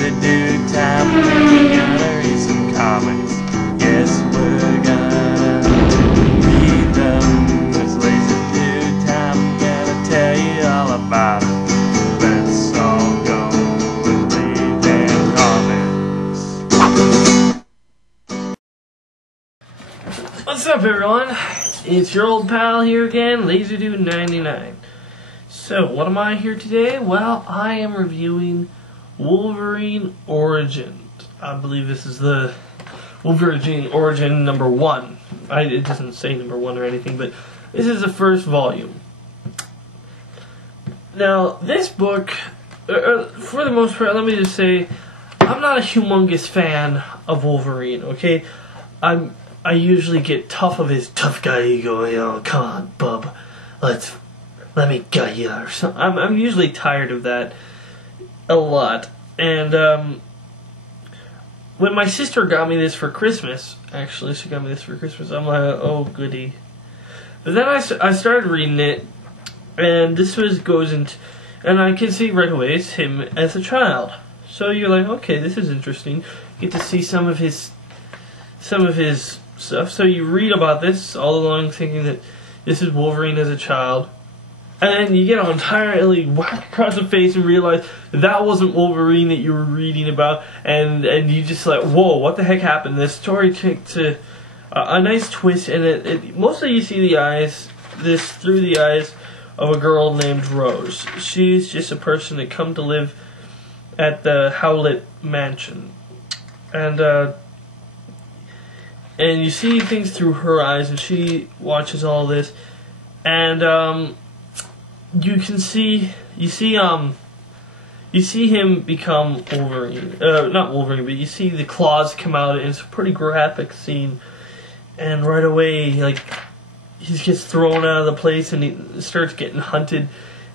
lazy dude time. We're gonna read some comics. Yes, we're gonna read them. It's lazy dude time. I'm gonna tell you all about it. Let's all go and read them comics. What's up, everyone? It's your old pal here again, LaserDude99. So, what am I here today? Well, I am reviewing Wolverine Origins. I believe this is the Wolverine Origin number 1. It doesn't say number 1 or anything, but this is the first volume. Now, this book, for the most part, let me just say, I'm not a humongous fan of Wolverine, okay? I usually get tough of his tough guy ego, you know, come on, bub, let me gut you, or something. I'm usually tired of that a lot. And when my sister got me this for Christmas, actually, she got me this for Christmas, I'm like, oh, goody. But then I started reading it, and goes into, and I can see right away it's him as a child. So you're like, okay, this is interesting. You get to see some of his stuff. So you read about this all along thinking that this is Wolverine as a child. And then you get entirely whacked across the face and realize that wasn't Wolverine that you were reading about. And you just like, whoa, what the heck happened? This story takes a nice twist. And mostly you see this through the eyes of a girl named Rose. She's just a person that come to live at the Howlett Mansion. And you see things through her eyes, and she watches all this, and you see him become Wolverine. Not Wolverine, but you see the claws come out, and it's a pretty graphic scene. And right away, like, he gets thrown out of the place, and he starts getting hunted,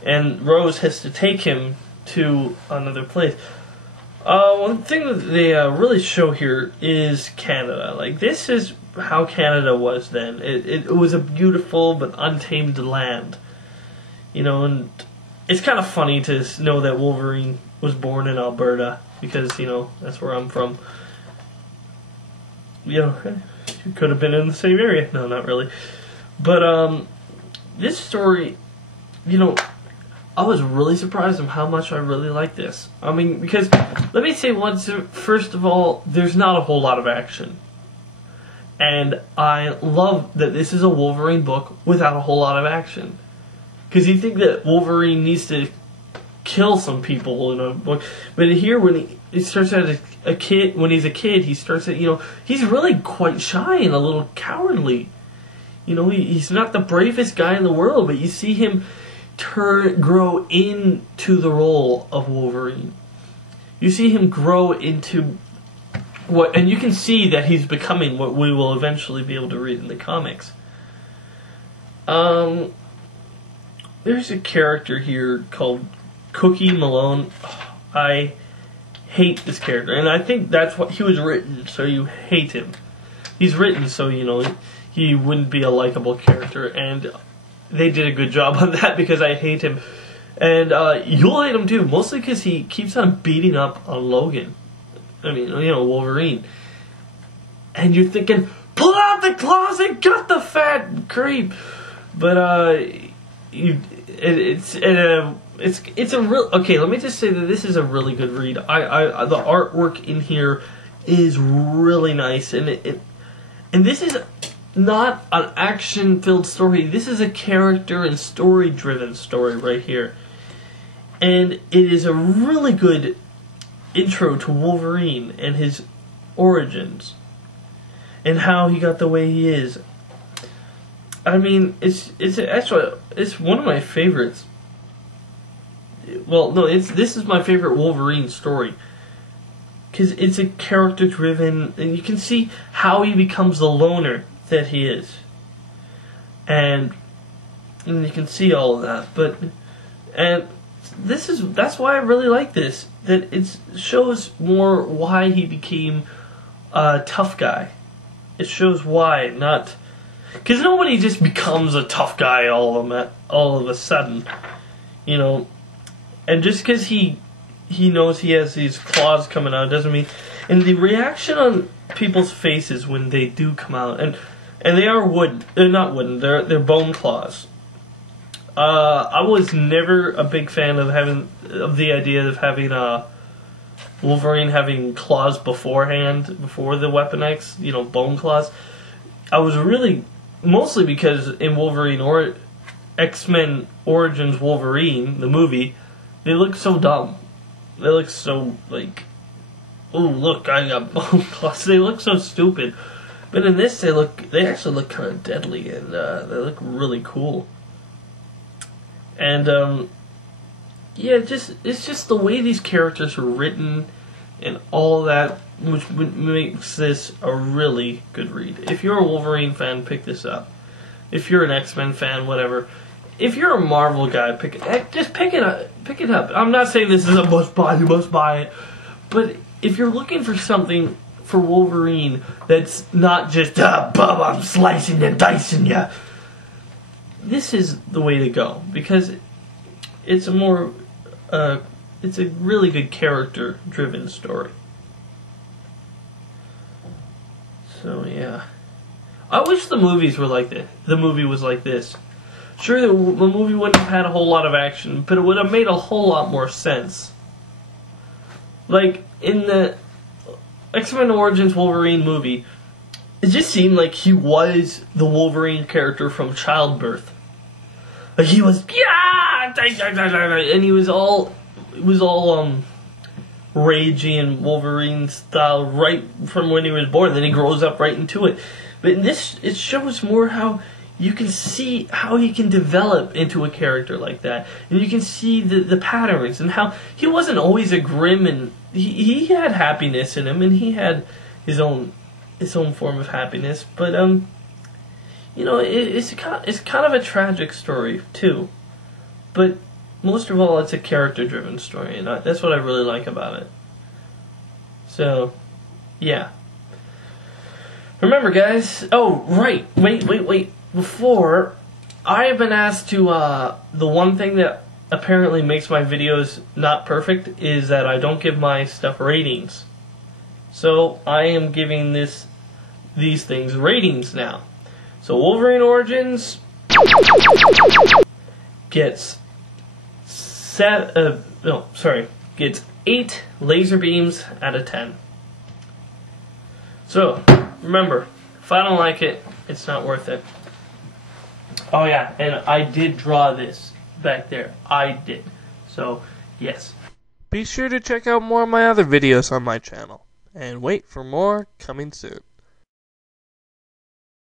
and Rose has to take him to another place. One thing that they really show here is Canada. Like, this is how Canada was then. It was a beautiful but untamed land. You know, and it's kind of funny to know that Wolverine was born in Alberta, because, you know, that's where I'm from. You know, you could have been in the same area. No, not really. But, this story, you know, I was really surprised at how much I really like this. I mean, because, let me say first of all, there's not a whole lot of action. And I love that this is a Wolverine book without a whole lot of action. Because you think that Wolverine needs to kill some people in a book. But here, when he starts as a kid, when he's a kid, he starts at, you know, he's really quite shy and a little cowardly. You know, he's not the bravest guy in the world, but you see him grow into the role of Wolverine. You see him grow into and you can see that he's becoming what we will eventually be able to read in the comics. There's a character here called Cookie Malone. I hate this character, and I think that's what he was written, so you hate him. He's written so, you know, he wouldn't be a likable character, and they did a good job on that, because I hate him. And you'll hate him too, mostly because he keeps on beating up on Logan. I mean, you know, Wolverine. And you're thinking, pull out the closet, gut the fat creep. But it's a real, okay, let me just say that this is a really good read. The artwork in here is really nice, and this is not an action-filled story. This is a character and story-driven story right here. And it is a really good intro to Wolverine and his origins. And how he got the way he is. I mean, it's one of my favorites. Well, no, this is my favorite Wolverine story. Because it's a character-driven, and you can see how he becomes the loner that he is, and you can see all of that. That's why I really like this. That it shows more why he became a tough guy. It shows why, not because nobody just becomes a tough guy all of a sudden, you know. And just because he he knows he has these claws coming out doesn't mean. And the reaction on people's faces when they do come out, and they are wooden. They're not wooden. They're bone claws. I was never a big fan of the idea of having Wolverine having claws beforehand, before the Weapon X, bone claws. I was really, mostly because in Wolverine or X-Men Origins Wolverine, the movie, they look so dumb. They look so like, oh look, I got bone claws. They look so stupid. But in this, they actually look kind of deadly, and they look really cool. And yeah, it's just the way these characters are written and all that, which makes this a really good read. If you're a Wolverine fan, pick this up. If you're an X-Men fan, whatever. If you're a Marvel guy, just pick it up. Pick it up. I'm not saying this is a must buy. You must buy it. But if you're looking for something for Wolverine that's not just I'm slicing and dicing you, this is the way to go, because it's it's a really good character-driven story. So yeah, I wish the movies were like this. The movie was like this. Sure, the movie wouldn't have had a whole lot of action, but it would have made a whole lot more sense. Like in the X-Men Origins Wolverine movie, it just seemed like he was the Wolverine character from childbirth. Like he was, and he was all ragey and Wolverine style right from when he was born. Then he grows up right into it. But in this, it shows more how you can see how he can develop into a character like that, and you can see the patterns and how he wasn't always a grim, and he had happiness in him, and he had his own form of happiness, but it's kind of a tragic story too, but most of all, it's a character-driven story, and that's what I really like about it. So, yeah. Remember, guys. Oh, right. Wait. Before, I have been asked to. The one thing that apparently makes my videos not perfect is that I don't give my stuff ratings. So I am giving these things ratings now. So Wolverine Origins gets gets 8 laser beams out of 10. So remember, if I don't like it, it's not worth it. Oh yeah, and I did draw this back there. I did. So yes. Be sure to check out more of my other videos on my channel, and wait for more coming soon.